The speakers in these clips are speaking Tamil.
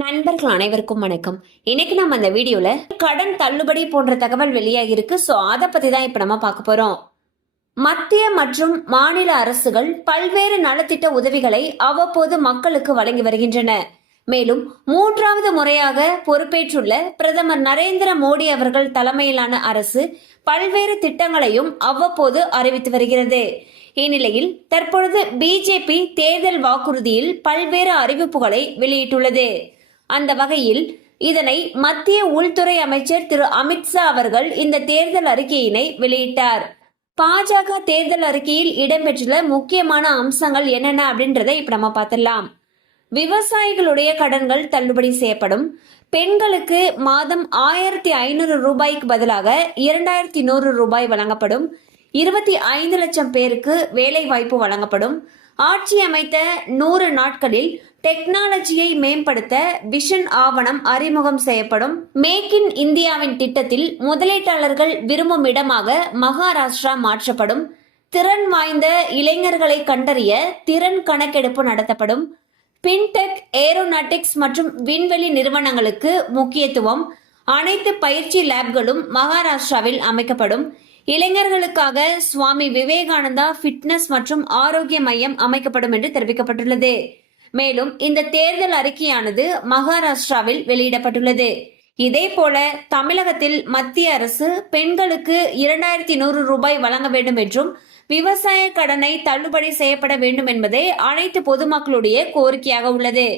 நண்பர்கள் அனைவருக்கும் வணக்கம். இன்னைக்கு நம்ம அந்த வீடியோல கடன் தள்ளுபடி போன்ற தகவல் வெளியாகி இருக்கு. ஸோ அதை பத்தி தான் இப்ப நம்ம பார்க்க போறோம். மத்திய மற்றும் மாநில அரசுகள் பல்வேறு நலத்திட்ட உதவிகளை அவ்வப்போது மக்களுக்கு வழங்கி வருகின்றன. மேலும் மூன்றாவது முறையாக பொறுப்பேற்றுள்ள பிரதமர் நரேந்திர மோடி அவர்கள் தலைமையிலான அரசு பல்வேறு திட்டங்களையும் அவ்வப்போது அறிவித்து வருகிறது. இந்நிலையில் தற்பொழுது பிஜேபி தேர்தல் வாக்குறுதியில் பல்வேறு அறிவிப்புகளை வெளியிட்டுள்ளது. அந்த வகையில் இதனை மத்திய உள்துறை அமைச்சர் திரு அமித்ஷா அவர்கள் இந்த தேர்தல் அறிக்கையினை வெளியிட்டார். பாஜக தேர்தல் அறிக்கையில் இடம்பெற்றுள்ள முக்கியமான அம்சங்கள் என்னென்ன அப்படின்றத இப்ப நம்ம பார்த்துடலாம். விவசாயிகளுடைய கடன்கள் தள்ளுபடி செய்யப்படும். பெண்களுக்கு மாதம் ஆயிரத்தி ஐநூறு ரூபாய்க்கு பதிலாக இரண்டாயிரத்தி நூறு ரூபாய் வழங்கப்படும். இருபத்தி ஐந்து லட்சம் பேருக்கு வேலை வாய்ப்பு வழங்கப்படும். ஆட்சி அமைத்த நூறு நாட்களில் டெக்னாலஜியை மேம்படுத்த விஷன் ஆவணம் அறிமுகம் செய்யப்படும். மேக் இன் இந்தியாவின் திட்டத்தில் முதலீட்டாளர்கள் விரும்பும் இடமாக மகாராஷ்டிரா மாற்றப்படும். திறன் வாய்ந்த இளைஞர்களை கண்டறிய திறன் கணக்கெடுப்பு நடத்தப்படும். பின்டெக் ஏரோநாட்டிக்ஸ் மற்றும் விண்வெளி நிறுவனங்களுக்கு முக்கியத்துவம். அனைத்து பயிற்சி லேப்களும் மகாராஷ்டிராவில் அமைக்கப்படும். இளைஞர்களுக்காக சுவாமி விவேகானந்தா ஃபிட்னஸ் மற்றும் ஆரோக்கிய மையம் அமைக்கப்படும் என்று தெரிவிக்கப்பட்டுள்ளது. மேலும் இந்த தேர்தல் அறிக்கையானது மகாராஷ்டிராவில் வெளியிடப்பட்டுள்ளது. இதே போல தமிழகத்தில் மத்திய அரசு பெண்களுக்கு இரண்டாயிரத்தி நூறு ரூபாய் வழங்க வேண்டும் என்றும் விவசாய கடனை தள்ளுபடி செய்யப்பட வேண்டும் என்பதே அனைத்து பொதுமக்களுடைய கோரிக்கையாக உள்ளது.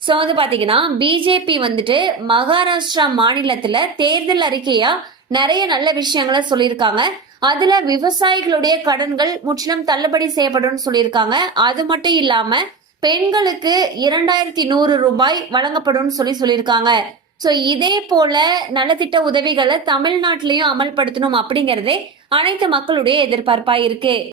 ஸோ வந்து பார்த்தீங்கன்னா பிஜேபி வந்துட்டு மகாராஷ்டிரா மாநிலத்தில் தேர்தல் அறிக்கையா நிறைய நல்ல விஷயங்களை சொல்லியிருக்காங்க. அதுல விவசாயிகளுடைய கடன்கள் முற்றிலும் தள்ளுபடி செய்யப்படும் சொல்லியிருக்காங்க. அது மட்டும் இல்லாம பெண்களுக்கு இரண்டாயிரத்தி நூறு ரூபாய் வழங்கப்படும் சொல்லி சொல்லியிருக்காங்க. ஸோ இதே போல நலத்திட்ட உதவிகளை தமிழ்நாட்டிலையும் அமல்படுத்தணும் அப்படிங்கறதே அனைத்து மக்களுடைய எதிர்பார்ப்பா இருக்கு.